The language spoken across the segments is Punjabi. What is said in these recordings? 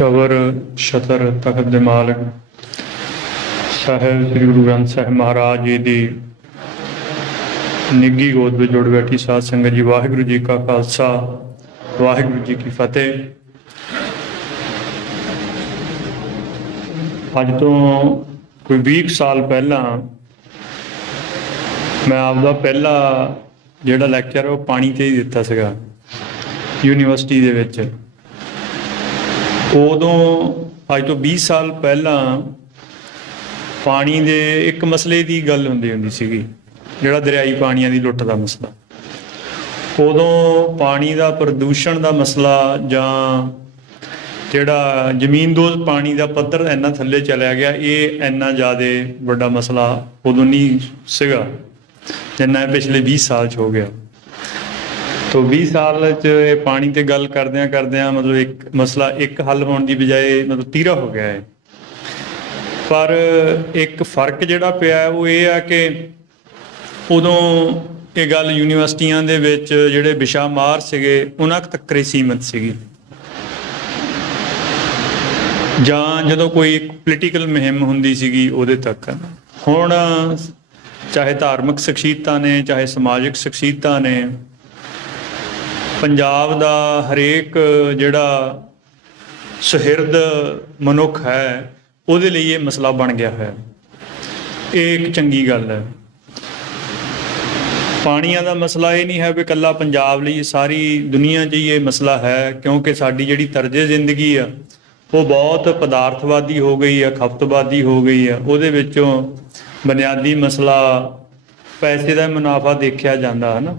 ਚਵਰ ਛਤਰ ਤਖਤ ਦੇ ਮਾਲਕ ਸਾਹਿਬ ਸ੍ਰੀ ਗੁਰੂ ਗ੍ਰੰਥ ਸਾਹਿਬ ਮਹਾਰਾਜ ਜੀ ਦੀ ਨਿੱਘੀ ਗੋਦ ਵਿੱਚ ਜੁੜ ਬੈਠੀ ਸਾਧ ਸੰਗਤ ਜੀ, ਵਾਹਿਗੁਰੂ ਜੀ ਕਾ ਖਾਲਸਾ, ਵਾਹਿਗੁਰੂ ਜੀ ਕੀ ਫਤਿਹ। ਅੱਜ ਤੋਂ ਕੋਈ 20 ਸਾਲ ਪਹਿਲਾਂ ਮੈਂ ਆਪਦਾ ਪਹਿਲਾ ਜਿਹੜਾ ਲੈਕਚਰ ਉਹ ਪਾਣੀ ਤੇ ਹੀ ਦਿੱਤਾ ਸੀਗਾ ਯੂਨੀਵਰਸਿਟੀ ਦੇ ਵਿੱਚ। ਉਦੋਂ ਅੱਜ ਤੋਂ 20 ਸਾਲ ਪਹਿਲਾਂ ਪਾਣੀ ਦੇ ਇੱਕ ਮਸਲੇ ਦੀ ਗੱਲ ਹੁੰਦੀ ਸੀਗੀ, ਜਿਹੜਾ ਦਰਿਆਈ ਪਾਣੀਆਂ ਦੀ ਲੁੱਟ ਦਾ ਮਸਲਾ। ਉਦੋਂ ਪਾਣੀ ਦਾ ਪ੍ਰਦੂਸ਼ਣ ਦਾ ਮਸਲਾ ਜਾਂ ਜਿਹੜਾ ਜ਼ਮੀਨਦੋਜ਼ ਪਾਣੀ ਦਾ ਪੱਧਰ ਇੰਨਾ ਥੱਲੇ ਚਲਿਆ ਗਿਆ, ਇਹ ਇੰਨਾ ਜ਼ਿਆਦਾ ਵੱਡਾ ਮਸਲਾ ਉਦੋਂ ਨਹੀਂ ਸੀਗਾ ਜਿੰਨਾ ਪਿਛਲੇ 20 ਸਾਲ 'ਚ ਹੋ ਗਿਆ। ਤੋ 20 ਸਾਲ 'ਚ ਇਹ ਪਾਣੀ ਤੇ ਗੱਲ ਕਰਦਿਆਂ ਮਤਲਬ ਇੱਕ ਮਸਲਾ ਇੱਕ ਹੱਲ ਹੋਣ ਦੀ ਬਜਾਏ ਮਤਲਬ ਤੀਰਾ ਹੋ ਗਿਆ ਹੈ। ਪਰ ਇੱਕ ਫਰਕ ਜਿਹੜਾ ਪਿਆ ਉਹ ਇਹ ਆ ਕਿ ਉਦੋਂ ਇਹ ਗੱਲ ਯੂਨੀਵਰਸਿਟੀਆਂ ਦੇ ਵਿੱਚ ਜਿਹੜੇ ਵਿਸ਼ਾ ਮਾਹਰ ਸੀਗੇ ਉਹਨਾਂ ਤੱਕ ਹੀ ਸੀਮਿਤ ਸੀਗੀ, ਜਾਂ ਜਦੋਂ ਕੋਈ ਪੋਲੀਟੀਕਲ ਮੁਹਿੰਮ ਹੁੰਦੀ ਸੀਗੀ ਉਹਦੇ ਤੱਕ। ਹੁਣ ਚਾਹੇ ਧਾਰਮਿਕ ਸ਼ਖਸੀਅਤਾਂ ਨੇ, ਚਾਹੇ ਸਮਾਜਿਕ ਸ਼ਖਸੀਅਤਾਂ ਨੇ, ਪੰਜਾਬ ਦਾ ਹਰੇਕ ਜਿਹੜਾ ਸੁਹਿਰਦ ਮਨੁੱਖ ਹੈ ਉਹਦੇ ਲਈ ਇਹ ਮਸਲਾ ਬਣ ਗਿਆ ਹੈ। ਇਹ ਇੱਕ ਚੰਗੀ ਗੱਲ ਹੈ। ਪਾਣੀਆਂ ਦਾ ਮਸਲਾ ਇਹ ਨਹੀਂ ਹੈ ਵੀ ਇਕੱਲਾ ਪੰਜਾਬ ਲਈ, ਸਾਰੀ ਦੁਨੀਆ 'ਚ ਹੀ ਇਹ ਮਸਲਾ ਹੈ, ਕਿਉਂਕਿ ਸਾਡੀ ਜਿਹੜੀ ਤਰਜ਼ੇ ਜ਼ਿੰਦਗੀ ਆ ਉਹ ਬਹੁਤ ਪਦਾਰਥਵਾਦੀ ਹੋ ਗਈ ਆ, ਖਪਤਵਾਦੀ ਹੋ ਗਈ ਆ। ਉਹਦੇ ਵਿੱਚੋਂ ਬੁਨਿਆਦੀ ਮਸਲਾ ਪੈਸੇ ਦਾ ਮੁਨਾਫਾ ਦੇਖਿਆ ਜਾਂਦਾ ਹੈ ਨਾ,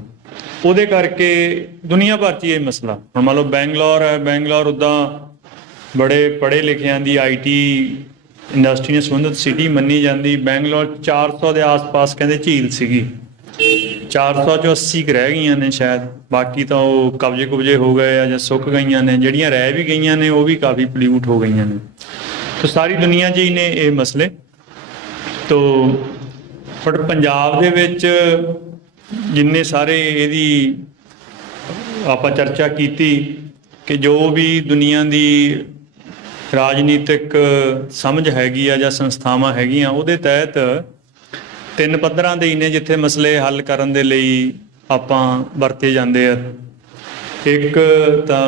ਉਹਦੇ ਕਰਕੇ ਦੁਨੀਆ ਭਰ 'ਚ ਇਹ ਮਸਲਾ। ਹੁਣ ਮੰਨ ਲਓ ਬੈਂਗਲੌਰ ਹੈ, ਬੈਂਗਲੌਰ ਉੱਦਾਂ ਬੜੇ ਪੜ੍ਹੇ ਲਿਖਿਆਂ ਦੀ IT ਇੰਡਸਟਰੀ ਨਾਲ ਸੰਬੰਧਿਤ ਸਿਟੀ ਮੰਨੀ ਜਾਂਦੀ। ਬੈਂਗਲੌਰ 400 ਦੇ ਆਸ-ਪਾਸ ਕਹਿੰਦੇ ਝੀਲ ਸੀਗੀ, 400 'ਚੋਂ 80 ਕੁ ਰਹਿ ਗਈਆਂ ਨੇ ਸ਼ਾਇਦ, ਬਾਕੀ ਤਾਂ ਉਹ ਕਬਜ਼ੇ ਹੋ ਗਏ ਆ ਜਾਂ ਸੁੱਕ ਗਈਆਂ ਨੇ। ਜਿਹੜੀਆਂ ਰਹਿ ਵੀ ਗਈਆਂ ਨੇ ਉਹ ਵੀ ਕਾਫੀ ਪੋਲਿਊਟ ਹੋ ਗਈਆਂ ਨੇ। ਤਾਂ ਸਾਰੀ ਦੁਨੀਆ 'ਚ ਹੀ ਨੇ ਇਹ ਮਸਲੇ। ਤੋ ਪਰ ਪੰਜਾਬ ਦੇ ਵਿੱਚ ਜਿੰਨੇ ਸਾਰੇ ਇਹਦੀ ਆਪਾਂ ਚਰਚਾ ਕੀਤੀ ਕਿ ਜੋ ਵੀ ਦੁਨੀਆ ਦੀ ਰਾਜਨੀਤਿਕ ਸਮਝ ਹੈਗੀ ਆ ਜਾਂ ਸੰਸਥਾਵਾਂ ਹੈਗੀਆਂ, ਉਹਦੇ ਤਹਿਤ 3 ਪੱਧਰਾਂ ਦੇ ਹੀ ਨੇ ਜਿੱਥੇ ਮਸਲੇ ਹੱਲ ਕਰਨ ਦੇ ਲਈ ਆਪਾਂ ਵਰਤੇ ਜਾਂਦੇ ਆ। ਇੱਕ ਤਾਂ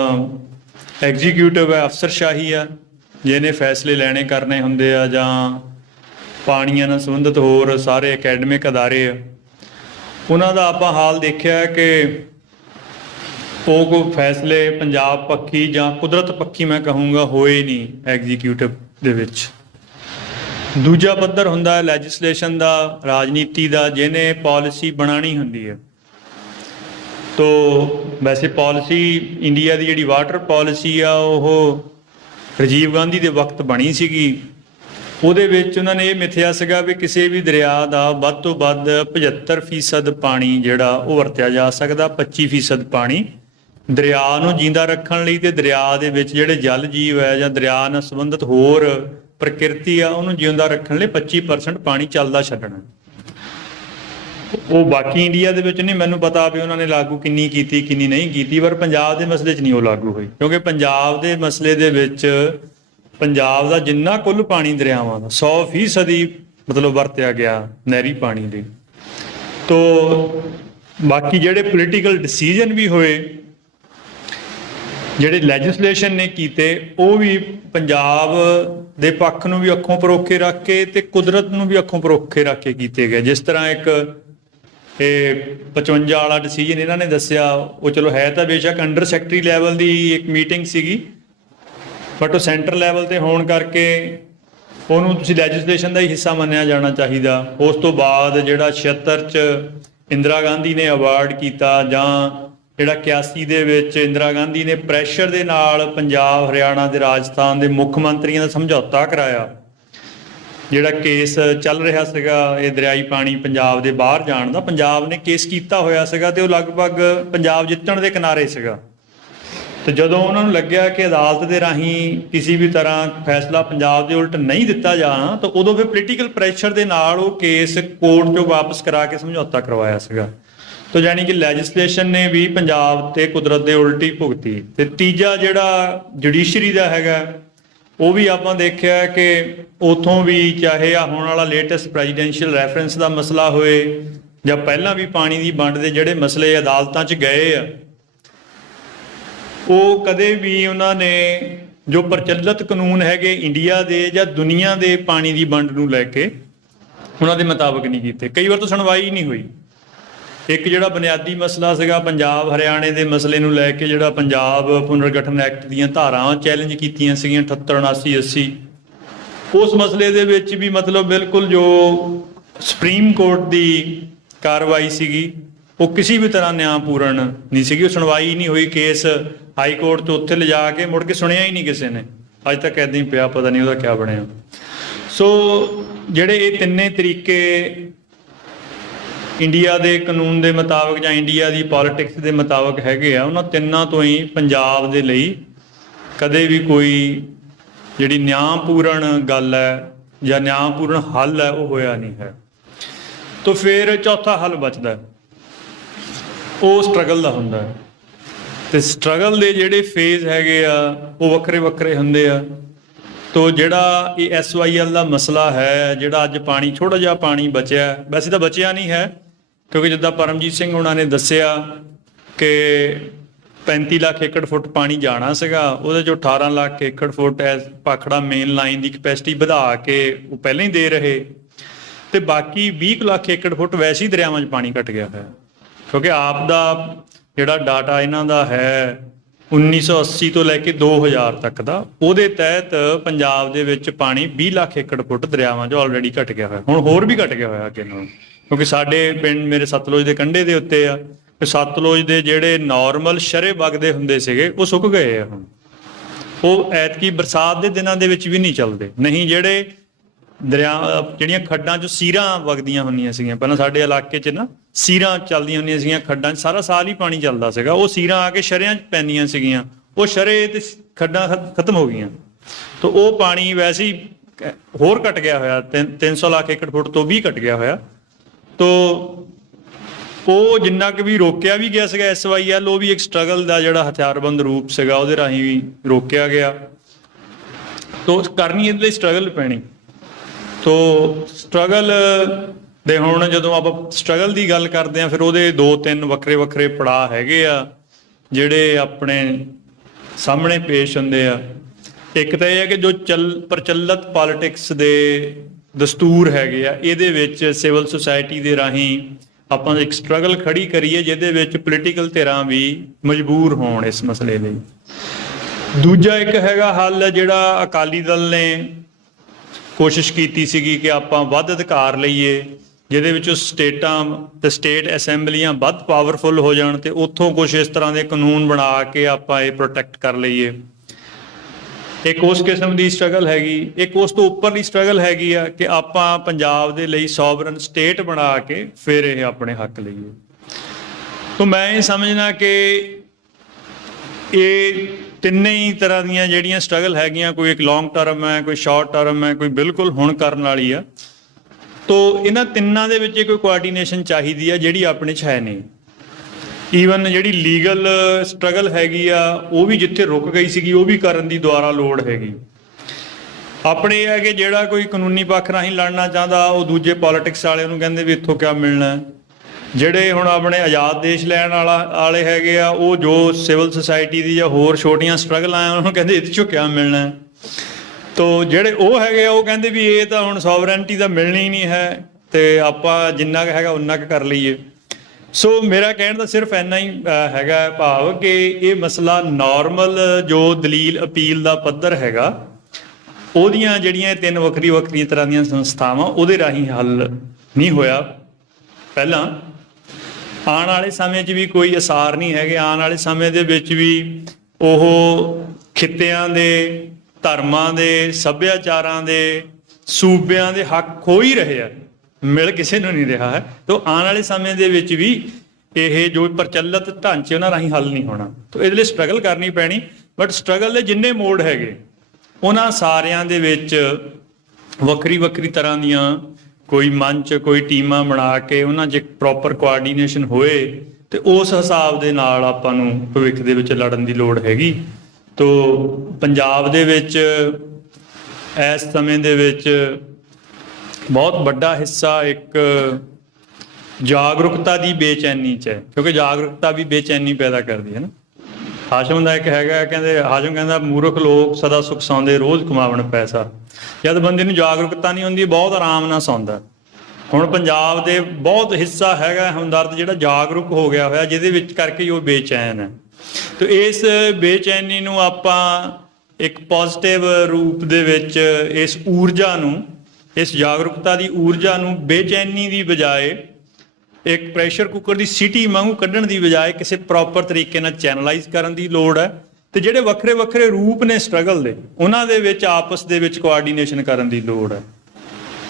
ਐਗਜ਼ੀਕਿਊਟਿਵ ਹੈ, ਅਫਸਰਸ਼ਾਹੀ ਆ, ਜਿਹਨੇ ਫੈਸਲੇ ਲੈਣੇ ਕਰਨੇ ਹੁੰਦੇ ਆ, ਜਾਂ ਪਾਣੀਆਂ ਨਾਲ ਸੰਬੰਧਿਤ ਹੋਰ ਸਾਰੇ ਅਕੈਡਮਿਕ ਅਦਾਰੇ ਆ, ਉਹਨਾਂ ਦਾ ਆਪਾਂ ਹਾਲ ਦੇਖਿਆ ਕਿ ਉਹ ਕੋਈ ਫੈਸਲੇ ਪੰਜਾਬ ਪੱਖੀ ਜਾਂ ਕੁਦਰਤ ਪੱਖੀ ਮੈਂ ਕਹੂੰਗਾ ਹੋਏ ਨਹੀਂ ਐਗਜ਼ੀਕਿਊਟਿਵ ਦੇ ਵਿੱਚ। ਦੂਜਾ ਪੱਧਰ ਹੁੰਦਾ ਹੈ ਲੈਜਿਸਲੇਸ਼ਨ ਦਾ, ਰਾਜਨੀਤੀ ਦਾ, ਜਿਹਨੇ ਪਾਲਿਸੀ ਬਣਾਉਣੀ ਹੁੰਦੀ ਹੈ। ਤੋ ਵੈਸੇ ਪਾਲਿਸੀ ਇੰਡੀਆ ਦੀ ਜਿਹੜੀ ਵਾਟਰ ਪਾਲਿਸੀ ਆ ਉਹ ਰਾਜੀਵ ਗਾਂਧੀ ਦੇ ਵਕਤ ਬਣੀ ਸੀਗੀ। ਉਹਦੇ ਵਿੱਚ ਉਹਨਾਂ ਨੇ ਇਹ ਮਿਥਿਆ ਸੀਗਾ ਵੀ ਕਿਸੇ ਵੀ ਦਰਿਆ ਦਾ ਵੱਧ ਤੋਂ ਵੱਧ 75% ਪਾਣੀ ਜਿਹੜਾ ਉਹ ਵਰਤਿਆ ਜਾ ਸਕਦਾ। 25% ਪਾਣੀ ਦਰਿਆ ਨੂੰ ਜਿੰਦਾ ਰੱਖਣ ਲਈ, ਤੇ ਦਰਿਆ ਦੇ ਵਿੱਚ ਜਿਹੜੇ ਜਲ ਜੀਵ ਹੈ ਜਾਂ ਦਰਿਆ ਨਾਲ ਸੰਬੰਧਿਤ ਹੋਰ ਪ੍ਰਕਿਰਤੀ ਆ ਉਹਨੂੰ ਜਿਉਂਦਾ ਰੱਖਣ ਲਈ 25% ਪਾਣੀ ਚੱਲਦਾ ਛੱਡਣਾ। ਉਹ ਬਾਕੀ ਇੰਡੀਆ ਦੇ ਵਿੱਚ ਨਹੀਂ ਮੈਨੂੰ ਪਤਾ ਵੀ ਉਹਨਾਂ ਨੇ ਲਾਗੂ ਕਿੰਨੀ ਕੀਤੀ ਕਿੰਨੀ ਨਹੀਂ ਕੀਤੀ, ਪਰ ਪੰਜਾਬ ਦੇ ਮਸਲੇ 'ਚ ਨਹੀਂ ਉਹ ਲਾਗੂ ਹੋਈ, ਕਿਉਂਕਿ ਪੰਜਾਬ ਦੇ ਮਸਲੇ ਦੇ ਵਿੱਚ ਪੰਜਾਬ ਦਾ ਜਿੰਨਾ ਕੁੱਲ ਪਾਣੀ ਦਰਿਆਵਾਂ ਦਾ 100% ਮਤਲਬ ਵਰਤਿਆ ਗਿਆ ਨਹਿਰੀ ਪਾਣੀ ਦੇ। ਤੋ ਬਾਕੀ ਜਿਹੜੇ ਪੋਲੀਟੀਕਲ ਡਿਸੀਜਨ ਵੀ ਹੋਏ, ਜਿਹੜੇ ਲੈਜਿਸਲੇਸ਼ਨ ਨੇ ਕੀਤੇ, ਉਹ ਵੀ ਪੰਜਾਬ ਦੇ ਪੱਖ ਨੂੰ ਵੀ ਅੱਖੋਂ ਪਰੋਖੇ ਰੱਖ ਕੇ ਤੇ ਕੁਦਰਤ ਨੂੰ ਵੀ ਅੱਖੋਂ ਪਰੋਖੇ ਰੱਖ ਕੇ ਕੀਤੇ ਗਏ। ਜਿਸ ਤਰ੍ਹਾਂ ਇੱਕ ਇਹ 55 ਵਾਲਾ ਡਿਸੀਜਨ ਇਹਨਾਂ ਨੇ ਦੱਸਿਆ, ਉਹ ਚਲੋ ਹੈ ਤਾਂ ਬੇਸ਼ੱਕ ਅੰਡਰ ਸੈਕਟਰੀ ਲੈਵਲ ਦੀ ਇੱਕ ਮੀਟਿੰਗ ਸੀਗੀ, ਬਟ ਉਹ ਸੈਂਟਰ ਲੈਵਲ ਤੇ ਹੋਣ ਕਰਕੇ ਉਹਨੂੰ ਤੁਸੀਂ ਲੈਜਿਸਲੇਸ਼ਨ ਦਾ ਹੀ ਹਿੱਸਾ ਮੰਨਿਆ ਜਾਣਾ ਚਾਹੀਦਾ। ਉਸ ਤੋਂ ਬਾਅਦ ਜਿਹੜਾ 76 'ਚ ਇੰਦਰਾ ਗਾਂਧੀ ਨੇ ਅਵਾਰਡ ਕੀਤਾ, ਜਾਂ ਜਿਹੜਾ 81 ਦੇ ਵਿੱਚ ਇੰਦਰਾ ਗਾਂਧੀ ਨੇ ਪ੍ਰੈਸ਼ਰ ਦੇ ਨਾਲ ਪੰਜਾਬ, ਹਰਿਆਣਾ ਤੇ ਰਾਜਸਥਾਨ ਦੇ ਮੁੱਖ ਮੰਤਰੀਆਂ ਦਾ ਸਮਝੌਤਾ ਕਰਾਇਆ। ਜਿਹੜਾ ਕੇਸ ਚੱਲ ਰਿਹਾ ਸੀਗਾ ਇਹ ਦਰਿਆਈ ਪਾਣੀ ਪੰਜਾਬ ਦੇ ਬਾਹਰ ਜਾਣ ਦਾ, ਪੰਜਾਬ ਨੇ ਕੇਸ ਕੀਤਾ ਹੋਇਆ ਸੀਗਾ ਤੇ ਉਹ ਲਗਭਗ ਪੰਜਾਬ ਜਿੱਤਣ ਦੇ ਕਿਨਾਰੇ ਸੀਗਾ। ਤੇ ਜਦੋਂ ਉਹਨਾਂ ਨੂੰ ਲੱਗਿਆ ਕਿ ਅਦਾਲਤ ਦੇ ਰਾਹੀਂ ਕਿਸੇ ਵੀ ਤਰ੍ਹਾਂ ਫੈਸਲਾ ਪੰਜਾਬ ਦੇ ਉਲਟ ਨਹੀਂ ਦਿੱਤਾ ਜਾਣਾ, ਤਾਂ ਉਦੋਂ ਫਿਰ ਪੋਲੀਟੀਕਲ ਪ੍ਰੈਸ਼ਰ ਦੇ ਨਾਲ ਉਹ ਕੇਸ ਕੋਰਟ 'ਚੋਂ ਵਾਪਸ ਕਰਾ ਕੇ ਸਮਝੌਤਾ ਕਰਵਾਇਆ ਸੀਗਾ। तो यानी कि लैजिसलेशन ने भी पंजाब ते कुदरत दे उल्टी भुगती। ते तीजा जिहड़ा जुडिशरी दा हैगा ਉਹ ਵੀ ਆਪਾਂ ਦੇਖਿਆ ਕਿ ਉਥੋਂ ਵੀ ਚਾਹੇ ਆ ਹੁਣ ਵਾਲਾ ਲੇਟੈਸਟ ਪ੍ਰੈਜ਼ੀਡੈਂਸ਼ੀਅਲ ਰੈਫਰੈਂਸ ਦਾ ਮਸਲਾ ਹੋਏ ਜਾਂ ਪਹਿਲਾਂ ਵੀ ਪਾਣੀ ਦੀ ਵੰਡ ਦੇ ਜਿਹੜੇ ਮਸਲੇ ਅਦਾਲਤਾਂ 'ਚ ਗਏ ਆ, ਉਹ ਕਦੇ ਵੀ ਉਹਨਾਂ ਨੇ ਜੋ ਪ੍ਰਚਲਿਤ ਕਾਨੂੰਨ ਹੈਗੇ ਇੰਡੀਆ ਦੇ ਜਾਂ ਦੁਨੀਆ ਦੇ ਪਾਣੀ ਦੀ ਵੰਡ ਨੂੰ ਲੈ ਕੇ ਉਹਨਾਂ ਦੇ ਮੁਤਾਬਕ ਨਹੀਂ ਕੀਤੇ। ਕਈ ਵਾਰ ਤਾਂ ਸੁਣਵਾਈ ਨਹੀਂ ਹੋਈ। ਇੱਕ ਜਿਹੜਾ ਬੁਨਿਆਦੀ ਮਸਲਾ ਸੀਗਾ ਪੰਜਾਬ ਹਰਿਆਣੇ ਦੇ ਮਸਲੇ ਨੂੰ ਲੈ ਕੇ, ਜਿਹੜਾ ਪੰਜਾਬ ਪੁਨਰਗਠਨ ਐਕਟ ਦੀਆਂ ਧਾਰਾਵਾਂ ਚੈਲੰਜ ਕੀਤੀਆਂ ਸੀਗੀਆਂ 78, 79, 80, ਉਸ ਮਸਲੇ ਦੇ ਵਿੱਚ ਵੀ ਮਤਲਬ ਬਿਲਕੁਲ ਜੋ ਸੁਪਰੀਮ ਕੋਰਟ ਦੀ ਕਾਰਵਾਈ ਸੀਗੀ ਉਹ ਕਿਸੇ ਵੀ ਤਰ੍ਹਾਂ ਨਿਆਂਪੂਰਨ ਨਹੀਂ ਸੀਗੀ। ਉਹ ਸੁਣਵਾਈ ਨਹੀਂ ਹੋਈ। ਕੇਸ ਹਾਈ ਕੋਰਟ ਤੋਂ ਉੱਥੇ ਲਿਜਾ ਕੇ ਮੁੜ ਕੇ ਸੁਣਿਆ ਹੀ ਨਹੀਂ ਕਿਸੇ ਨੇ, ਅੱਜ ਤੱਕ ਏਦਾਂ ਹੀ ਪਿਆ, ਪਤਾ ਨਹੀਂ ਉਹਦਾ ਕਿਆ ਬਣਿਆ। ਸੋ ਜਿਹੜੇ ਇਹ ਤਿੰਨੇ ਤਰੀਕੇ ਇੰਡੀਆ ਦੇ ਕਾਨੂੰਨ ਦੇ ਮੁਤਾਬਕ ਜਾਂ ਇੰਡੀਆ ਦੀ ਪੋਲਿਟਿਕਸ ਦੇ ਮੁਤਾਬਕ ਹੈਗੇ ਆ, ਉਹਨਾਂ ਤਿੰਨਾਂ ਤੋਂ ਹੀ ਪੰਜਾਬ ਦੇ ਲਈ ਕਦੇ ਵੀ ਕੋਈ ਜਿਹੜੀ ਨਿਆਂਪੂਰਨ ਗੱਲ ਹੈ ਜਾਂ ਨਿਆਂਪੂਰਨ ਹੱਲ ਹੈ ਉਹ ਹੋਇਆ ਨਹੀਂ ਹੈ। ਤਾਂ ਫਿਰ ਚੌਥਾ ਹੱਲ ਬਚਦਾ, ਉਹ ਸਟਰਗਲ ਦਾ ਹੁੰਦਾ ਹੈ। ਤੇ ਸਟਰਗਲ ਦੇ ਜਿਹੜੇ ਫੇਜ਼ ਹੈਗੇ ਆ ਉਹ ਵੱਖਰੇ ਵੱਖਰੇ ਹੁੰਦੇ ਆ। ਤੋ ਜਿਹੜਾ ਇਹ SYL ਦਾ ਮਸਲਾ ਹੈ, ਜਿਹੜਾ ਅੱਜ ਪਾਣੀ ਥੋੜਾ ਜਿਹਾ ਪਾਣੀ ਬਚਿਆ, ਵੈਸੇ ਤਾਂ ਬਚਿਆ ਨਹੀਂ ਹੈ, ਕਿਉਂਕਿ ਜਿੱਦਾਂ ਪਰਮਜੀਤ ਸਿੰਘ ਉਹਨਾਂ ਨੇ ਦੱਸਿਆ ਕਿ 35 ਲੱਖ ਏਕੜ ਫੁੱਟ ਪਾਣੀ ਜਾਣਾ ਸੀਗਾ, ਉਹਦੇ ਚੋਂ 18 ਲੱਖ ਏਕੜ ਫੁੱਟ ਭਾਖੜਾ ਮੇਨ ਲਾਈਨ ਦੀ ਕਪੈਸਿਟੀ ਵਧਾ ਕੇ ਉਹ ਪਹਿਲਾਂ ਹੀ ਦੇ ਰਹੇ, ਤੇ ਬਾਕੀ 20 ਲੱਖ ਏਕੜ ਫੁੱਟ ਵੈਸੇ ਹੀ ਦਰਿਆਵਾਂ 'ਚ ਪਾਣੀ ਘਟ ਗਿਆ ਹੈ। ਕਿਉਂਕਿ ਆਪ ਦਾ ਜਿਹੜਾ ਡਾਟਾ ਇਹਨਾਂ ਦਾ ਹੈ 1980 ਤੋਂ ਲੈ ਕੇ 2000 ਤੱਕ ਦਾ, ਉਹਦੇ ਤਹਿਤ ਪੰਜਾਬ ਦੇ ਵਿੱਚ ਪਾਣੀ 20 ਲੱਖ ਏਕੜ ਫੁੱਟ ਦਰਿਆਵਾਂ 'ਚ ਆਲਰੇਡੀ ਘਟ ਗਿਆ ਹੋਇਆ। ਹੁਣ ਹੋਰ ਵੀ ਘਟ ਗਿਆ ਹੋਇਆ ਅੱਗੇ ਨਾਲੋਂ, ਕਿਉਂਕਿ ਸਾਡੇ ਪਿੰਡ ਮੇਰੇ ਸਤਲੁਜ ਦੇ ਕੰਢੇ ਦੇ ਉੱਤੇ ਆ, ਸਤਲੁਜ ਦੇ ਜਿਹੜੇ ਨਾਰਮਲ ਸ਼ਰੇ ਵਗਦੇ ਹੁੰਦੇ ਸੀਗੇ ਉਹ ਸੁੱਕ ਗਏ ਆ। ਹੁਣ ਉਹ ਐਤਕੀ ਬਰਸਾਤ ਦੇ ਦਿਨਾਂ ਦੇ ਵਿੱਚ ਵੀ ਨਹੀਂ ਚੱਲਦੇ। ਨਹੀਂ ਜਿਹੜੇ ਜਿਹੜੀਆਂ ਖੱਡਾਂ 'ਚ ਸੀਰਾਂ ਵਗਦੀਆਂ ਹੁੰਦੀਆਂ ਸੀਗੀਆਂ, ਪਹਿਲਾਂ ਸਾਡੇ ਇਲਾਕੇ 'ਚ ਨਾ ਸੀਰਾਂ ਚੱਲਦੀਆਂ ਹੁੰਦੀਆਂ ਸੀਗੀਆਂ ਖੱਡਾਂ 'ਚ, ਸਾਰਾ ਸਾਲ ਹੀ ਪਾਣੀ ਚੱਲਦਾ ਸੀਗਾ। ਉਹ ਸੀਰਾਂ ਆ ਕੇ ਸ਼ਰਿਆਂ 'ਚ ਪੈਂਦੀਆਂ ਸੀਗੀਆਂ, ਉਹ ਸ਼ਰੇ ਤੇ ਖੱਡਾਂ ਖਤਮ ਹੋ ਗਈਆਂ। ਤਾਂ ਉਹ ਪਾਣੀ ਵੈਸੇ ਹੀ ਹੋਰ ਘਟ ਗਿਆ ਹੋਇਆ, 300 ਲੱਖ ਏਕੜ ਫੁੱਟ ਤੋਂ ਵੀ ਘਟ ਗਿਆ ਹੋਇਆ। ਤੋ ਉਹ ਜਿੰਨਾ ਕਿ ਵੀ ਰੋਕਿਆ ਵੀ ਗਿਆ ਸੀਗਾ SYL, ਉਹ ਵੀ ਇੱਕ ਸਟਰਗਲ ਦਾ ਜਿਹੜਾ ਹਥਿਆਰਬੰਦ ਰੂਪ ਸੀਗਾ, ਉਹਦੇ ਰਾਹੀਂ ਵੀ ਰੋਕਿਆ ਗਿਆ। ਤੋ ਕਰਨੀ ਇਹਦੇ ਲਈ ਸਟਰਗਲ ਪੈਣੀ। ਤੋ ਸਟਰਗਲ ਦੇ ਹੁਣ ਜਦੋਂ ਆਪਾਂ ਸਟਰਗਲ ਦੀ ਗੱਲ ਕਰਦੇ ਹਾਂ, ਫਿਰ ਉਹਦੇ 2-3 ਵੱਖਰੇ ਵੱਖਰੇ ਪੜਾਅ ਹੈਗੇ ਆ ਜਿਹੜੇ ਆਪਣੇ ਸਾਹਮਣੇ ਪੇਸ਼ ਹੁੰਦੇ ਆ। ਇੱਕ ਤਾਂ ਇਹ ਹੈ ਕਿ ਜੋ ਪ੍ਰਚਲਿਤ ਪੋਲਿਟਿਕਸ ਦੇ ਦਸਤੂਰ ਹੈਗੇ ਆ, ਇਹਦੇ ਵਿੱਚ ਸਿਵਲ ਸੁਸਾਇਟੀ ਦੇ ਰਾਹੀਂ ਆਪਾਂ ਇੱਕ ਸਟਰਗਲ ਖੜੀ ਕਰੀਏ ਜਿਹਦੇ ਵਿੱਚ ਪੋਲੀਟੀਕਲ ਧਿਰਾਂ ਵੀ ਮਜਬੂਰ ਹੋਣ ਇਸ ਮਸਲੇ ਲਈ। ਦੂਜਾ ਇੱਕ ਹੈਗਾ ਹੱਲ ਜਿਹੜਾ ਅਕਾਲੀ ਦਲ ਨੇ ਕੋਸ਼ਿਸ਼ ਕੀਤੀ ਸੀਗੀ ਕਿ ਆਪਾਂ ਵੱਧ ਅਧਿਕਾਰ ਲਈਏ, ਜਿਹਦੇ ਵਿੱਚ ਸਟੇਟਾਂ ਤੇ ਸਟੇਟ ਅਸੈਂਬਲੀਆਂ ਵੱਧ ਪਾਵਰਫੁਲ ਹੋ ਜਾਣ ਤੇ ਉੱਥੋਂ ਕੁਛ ਇਸ ਤਰ੍ਹਾਂ ਦੇ ਕਾਨੂੰਨ ਬਣਾ ਕੇ ਆਪਾਂ ਇਹ ਪ੍ਰੋਟੈਕਟ ਕਰ ਲਈਏ। ਇੱਕ ਉਸ ਕਿਸਮ ਦੀ ਸਟਰਗਲ ਹੈਗੀ। ਇੱਕ ਉਸ ਤੋਂ ਉੱਪਰਲੀ ਸਟਰਗਲ ਹੈਗੀ ਆ ਕਿ ਆਪਾਂ ਪੰਜਾਬ ਦੇ ਲਈ ਸੋਵਰਨ ਸਟੇਟ ਬਣਾ ਕੇ ਫਿਰ ਇਹ ਆਪਣੇ ਹੱਕ ਲਈਏ। ਤਾਂ ਮੈਂ ਇਹ ਸਮਝਣਾ ਕਿ ਇਹ ਤਿੰਨੇ ਹੀ ਤਰ੍ਹਾਂ ਦੀਆਂ ਜਿਹੜੀਆਂ ਸਟਰਗਲ ਹੈਗੀਆਂ, ਕੋਈ ਇੱਕ ਲੌਂਗ ਟਰਮ ਹੈ, ਕੋਈ ਸ਼ਾਰਟ ਟਰਮ ਹੈ, ਕੋਈ ਬਿਲਕੁਲ ਹੁਣ ਕਰਨ ਵਾਲੀ ਆ। ਤੋ ਇਹਨਾਂ ਤਿੰਨਾਂ ਦੇ ਵਿੱਚ ਕੋਈ ਕੋਆਰਡੀਨੇਸ਼ਨ ਚਾਹੀਦੀ ਆ ਜਿਹੜੀ ਆਪਣੇ 'ਚ ਹੈ ਨਹੀਂ। ਈਵਨ ਜਿਹੜੀ ਲੀਗਲ ਸਟਰਗਲ ਹੈਗੀ ਆ ਉਹ ਵੀ ਜਿੱਥੇ ਰੁਕ ਗਈ ਸੀਗੀ ਉਹ ਵੀ ਕਰਨ ਦੀ ਦੁਬਾਰਾ ਲੋੜ ਹੈਗੀ। ਆਪਣੇ ਇਹ ਹੈ ਕਿ ਜਿਹੜਾ ਕੋਈ ਕਾਨੂੰਨੀ ਪੱਖ ਰਾਹੀਂ ਲੜਨਾ ਚਾਹੁੰਦਾ ਉਹ ਦੂਜੇ ਪੋਲਿਟਿਕਸ ਵਾਲੇ ਉਹਨੂੰ ਕਹਿੰਦੇ ਵੀ ਇੱਥੋਂ ਕਿਆ ਮਿਲਣਾ। ਜਿਹੜੇ ਹੁਣ ਆਪਣੇ ਆਜ਼ਾਦ ਦੇਸ਼ ਲੈਣ ਵਾਲੇ ਹੈਗੇ ਆ ਉਹ ਜੋ ਸਿਵਲ ਸੁਸਾਇਟੀ ਦੀ ਜਾਂ ਹੋਰ ਛੋਟੀਆਂ ਸਟਰਗਲ ਆਇਆ ਉਹਨੂੰ ਕਹਿੰਦੇ ਇਹਦੇ 'ਚੋਂ ਕਿਆ ਮਿਲਣਾ। ਤੋ ਜਿਹੜੇ ਉਹ ਹੈਗੇ ਆ ਉਹ ਕਹਿੰਦੇ ਵੀ ਇਹ ਤਾਂ ਹੁਣ ਸੋਵਰੈਂਟੀ ਤਾਂ ਮਿਲਣੀ ਨਹੀਂ ਹੈ ਤੇ ਆਪਾਂ ਜਿੰਨਾ ਕੁ ਹੈਗਾ ਉਨਾ ਕੁ ਕਰ ਲਈਏ। ਸੋ ਮੇਰਾ ਕਹਿਣ ਦਾ ਸਿਰਫ ਇੰਨਾ ਹੀ ਹੈਗਾ ਭਾਵ ਕਿ ਇਹ ਮਸਲਾ ਨਾਰਮਲ ਜੋ ਦਲੀਲ ਅਪੀਲ ਦਾ ਪੱਧਰ ਹੈਗਾ ਉਹਦੀਆਂ ਜਿਹੜੀਆਂ ਤਿੰਨ ਵੱਖਰੀ ਵੱਖਰੀਆਂ ਤਰ੍ਹਾਂ ਦੀਆਂ ਸੰਸਥਾਵਾਂ ਉਹਦੇ ਰਾਹੀਂ ਹੱਲ ਨਹੀਂ ਹੋਇਆ ਪਹਿਲਾਂ। ਆਉਣ ਵਾਲੇ ਸਮੇਂ 'ਚ ਵੀ ਕੋਈ ਅਸਾਰ ਨਹੀਂ ਹੈਗੇ। ਆਉਣ ਵਾਲੇ ਸਮੇਂ ਦੇ ਵਿੱਚ ਵੀ ਉਹ ਖਿੱਤਿਆਂ ਦੇ, ਧਰਮਾਂ ਦੇ, ਸੱਭਿਆਚਾਰਾਂ ਦੇ, ਸੂਬਿਆਂ ਦੇ ਹੱਕ ਖੋ ਹੀ ਰਹੇ ਆ, ਮਿਲ ਕਿਸੇ ਨੂੰ ਨਹੀਂ ਰਿਹਾ ਹੈ। ਤਾਂ ਆਉਣ ਵਾਲੇ ਸਮੇਂ ਦੇ ਵਿੱਚ ਵੀ ਇਹ ਜੋ ਪ੍ਰਚਲਿਤ ਢਾਂਚੇ ਉਹਨਾਂ ਰਾਹੀਂ ਹੱਲ ਨਹੀਂ ਹੋਣਾ। ਤਾਂ ਇਹਦੇ ਲਈ ਸਟਰਗਲ ਕਰਨੀ ਪੈਣੀ। ਬਟ ਸਟਰਗਲ ਦੇ ਜਿੰਨੇ ਮੋਡ ਹੈਗੇ ਉਹਨਾਂ ਸਾਰਿਆਂ ਦੇ ਵਿੱਚ ਵੱਖਰੀ ਵੱਖਰੀ ਤਰ੍ਹਾਂ ਦੀਆਂ ਕੋਈ ਮੰਚ, ਕੋਈ ਟੀਮਾਂ ਬਣਾ ਕੇ ਉਹਨਾਂ 'ਚ ਪ੍ਰੋਪਰ ਕੋਆਰਡੀਨੇਸ਼ਨ ਹੋਏ ਤੇ ਉਸ ਹਿਸਾਬ ਦੇ ਨਾਲ ਆਪਾਂ ਨੂੰ ਭਵਿੱਖ ਦੇ ਵਿੱਚ ਲੜਨ ਦੀ ਲੋੜ ਹੈਗੀ। ਤੋ ਪੰਜਾਬ ਦੇ ਵਿੱਚ ਇਸ ਸਮੇਂ ਦੇ ਵਿੱਚ ਬਹੁਤ ਵੱਡਾ ਹਿੱਸਾ ਇੱਕ ਜਾਗਰੂਕਤਾ ਦੀ ਬੇਚੈਨੀ 'ਚ ਹੈ, ਕਿਉਂਕਿ ਜਾਗਰੂਕਤਾ ਵੀ ਬੇਚੈਨੀ ਪੈਦਾ ਕਰਦੀ ਹੈ ਨਾ। ਹਾਸ਼ਮ ਦਾ ਇੱਕ ਹੈਗਾ, ਕਹਿੰਦੇ ਹਾਸ਼ਮ ਕਹਿੰਦਾ ਮੂਰਖ ਲੋਕ ਸਦਾ ਸੁਖ ਸੌਂਦੇ ਰੋਜ਼ ਕਮਾਵਣ ਪੈਸਾ। ਜਦ ਬੰਦੇ ਨੂੰ ਜਾਗਰੂਕਤਾ ਨਹੀਂ ਹੁੰਦੀ ਬਹੁਤ ਆਰਾਮ ਨਾਲ ਸੌਂਦਾ। ਹੁਣ ਪੰਜਾਬ ਦੇ ਬਹੁਤ ਹਿੱਸਾ ਹੈਗਾ ਹਮਦਰਦ ਜਿਹੜਾ ਜਾਗਰੂਕ ਹੋ ਗਿਆ ਹੋਇਆ, ਜਿਹਦੇ ਵਿੱਚ ਕਰਕੇ ਉਹ ਬੇਚੈਨ ਹੈ। ਤੇ ਇਸ ਬੇਚੈਨੀ ਨੂੰ ਆਪਾਂ ਇੱਕ ਪੋਜ਼ਿਟਿਵ ਰੂਪ ਦੇ ਵਿੱਚ ਇਸ ਊਰਜਾ ਨੂੰ, ਇਸ ਜਾਗਰੂਕਤਾ ਦੀ ਊਰਜਾ ਨੂੰ ਬੇਚੈਨੀ ਦੀ ਬਜਾਏ ਇੱਕ ਪ੍ਰੈਸ਼ਰ ਕੁੱਕਰ ਦੀ ਸੀਟੀ ਵਾਂਗੂ ਕੱਢਣ ਦੀ ਬਜਾਏ ਕਿਸੇ ਪ੍ਰੋਪਰ ਤਰੀਕੇ ਨਾਲ ਚੈਨਲਾਈਜ਼ ਕਰਨ ਦੀ ਲੋੜ ਹੈ। ਤੇ ਜਿਹੜੇ ਵੱਖਰੇ ਵੱਖਰੇ ਰੂਪ ਨੇ ਸਟਰਗਲ ਦੇ, ਉਹਨਾਂ ਦੇ ਵਿੱਚ ਆਪਸ ਦੇ ਵਿੱਚ ਕੋਆਰਡੀਨੇਸ਼ਨ ਕਰਨ ਦੀ ਲੋੜ ਹੈ।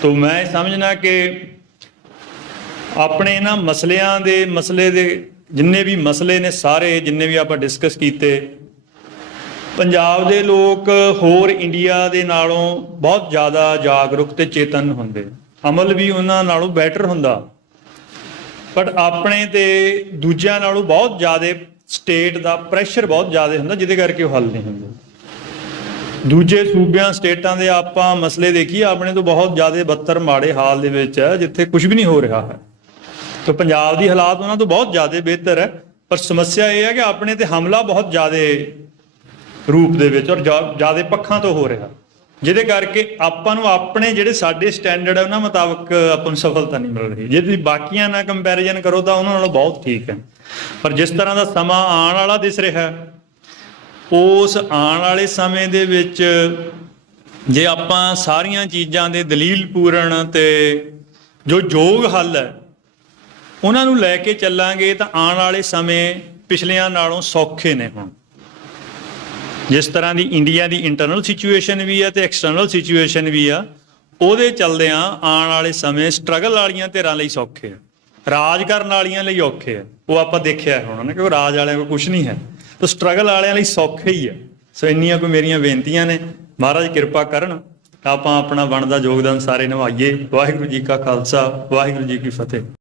ਤਾਂ ਮੈਂ ਸਮਝਣਾ ਕਿ ਆਪਣੇ ਇਹਨਾਂ ਮਸਲੇ ਦੇ ਜਿੰਨੇ ਵੀ ਮਸਲੇ ਨੇ, ਸਾਰੇ ਜਿੰਨੇ ਵੀ ਆਪਾਂ ਡਿਸਕਸ ਕੀਤੇ, ਪੰਜਾਬ ਦੇ ਲੋਕ ਹੋਰ ਇੰਡੀਆ ਦੇ ਨਾਲੋਂ ਬਹੁਤ ਜ਼ਿਆਦਾ ਜਾਗਰੂਕ ਤੇ ਚੇਤਨ ਹੁੰਦੇ, ਅਮਲ ਵੀ ਉਹਨਾਂ ਨਾਲੋਂ ਬੈਟਰ ਹੁੰਦਾ। ਬਟ ਆਪਣੇ ਤੇ ਦੂਜਿਆਂ ਨਾਲੋਂ ਬਹੁਤ ਜ਼ਿਆਦਾ ਸਟੇਟ ਦਾ ਪ੍ਰੈਸ਼ਰ ਬਹੁਤ ਜ਼ਿਆਦਾ ਹੁੰਦਾ, ਜਿਹਦੇ ਕਰਕੇ ਉਹ ਹੱਲ ਨਹੀਂ ਹੁੰਦੇ। ਦੂਜੇ ਸੂਬਿਆਂ ਸਟੇਟਾਂ ਦੇ ਆਪਾਂ ਮਸਲੇ ਦੇਖੀਏ, ਆਪਣੇ ਤੋਂ ਬਹੁਤ ਜ਼ਿਆਦਾ ਬੱਤਰ ਮਾੜੇ ਹਾਲ ਦੇ ਵਿੱਚ ਹੈ, ਜਿੱਥੇ ਕੁਝ ਵੀ ਨਹੀਂ ਹੋ ਰਿਹਾ ਹੈ। ਤਾਂ ਪੰਜਾਬ ਦੀ ਹਾਲਾਤ ਉਹਨਾਂ ਤੋਂ ਬਹੁਤ ਜ਼ਿਆਦਾ ਬਿਹਤਰ ਹੈ, ਪਰ ਸਮੱਸਿਆ ਇਹ ਹੈ ਕਿ ਆਪਣੇ ਤੇ ਹਮਲਾ ਬਹੁਤ ਜ਼ਿਆਦਾ ਰੂਪ ਦੇ ਵਿੱਚ ਔਰ ਜ਼ਿਆਦਾ ਪੱਖਾਂ ਤੋਂ ਹੋ ਰਿਹਾ, ਜਿਹਦੇ ਕਰਕੇ ਆਪਾਂ ਨੂੰ ਆਪਣੇ ਜਿਹੜੇ ਸਾਡੇ ਸਟੈਂਡਰਡ ਹੈ ਉਹਨਾਂ ਮੁਤਾਬਕ ਆਪਾਂ ਨੂੰ ਸਫਲਤਾ ਨਹੀਂ ਮਿਲ ਰਹੀ। ਜੇ ਤੁਸੀਂ ਬਾਕੀਆਂ ਨਾਲ ਕੰਪੈਰੀਜ਼ਨ ਕਰੋ ਤਾਂ ਉਹਨਾਂ ਨਾਲੋਂ ਬਹੁਤ ਠੀਕ ਹੈ। ਪਰ ਜਿਸ ਤਰ੍ਹਾਂ ਦਾ ਸਮਾਂ ਆਉਣ ਵਾਲਾ ਦਿਸ ਰਿਹਾ, ਉਸ ਆਉਣ ਵਾਲੇ ਸਮੇਂ ਦੇ ਵਿੱਚ ਜੇ ਆਪਾਂ ਸਾਰੀਆਂ ਚੀਜ਼ਾਂ ਦੇ ਦਲੀਲ ਪੂਰਨ ਤੇ ਜੋ ਯੋਗ ਹੱਲ ਹੈ ਉਹਨਾਂ ਨੂੰ ਲੈ ਕੇ ਚੱਲਾਂਗੇ ਤਾਂ ਆਉਣ ਵਾਲੇ ਸਮੇਂ ਪਿਛਲਿਆਂ ਨਾਲੋਂ ਸੌਖੇ ਨੇ। ਹੁਣ ਜਿਸ ਤਰ੍ਹਾਂ ਦੀ ਇੰਡੀਆ ਦੀ ਇੰਟਰਨਲ ਸਿਚੁਏਸ਼ਨ ਵੀ ਆ ਤੇ ਐਕਸਟਰਨਲ ਸਿਚੁਏਸ਼ਨ ਵੀ ਆ, ਉਹਦੇ ਚੱਲਦਿਆਂ ਆਉਣ ਵਾਲੇ ਸਮੇਂ ਸਟਰਗਲ ਵਾਲੀਆਂ ਧਿਰਾਂ ਲਈ ਸੌਖੇ ਆ, ਰਾਜ ਕਰਨ ਵਾਲੀਆਂ ਲਈ ਔਖੇ ਆ। ਉਹ ਆਪਾਂ ਦੇਖਿਆ ਹੁਣ ਨਾ ਕਿ ਉਹ ਰਾਜ ਵਾਲਿਆਂ ਕੋਲ ਕੁਝ ਨਹੀਂ ਹੈ, ਤਾਂ ਸਟਰਗਲ ਵਾਲਿਆਂ ਲਈ ਸੌਖੇ ਹੀ ਆ। ਸੋ ਇੰਨੀਆਂ ਕੋਈ ਮੇਰੀਆਂ ਬੇਨਤੀਆਂ ਨੇ, ਮਹਾਰਾਜ ਕਿਰਪਾ ਕਰਨ ਆਪਾਂ ਆਪਣਾ ਬਣਦਾ ਯੋਗਦਾਨ ਸਾਰੇ ਨਿਭਾਈਏ। ਵਾਹਿਗੁਰੂ ਜੀ ਕਾ ਖਾਲਸਾ, ਵਾਹਿਗੁਰੂ ਜੀ ਕੀ ਫਤਿਹ।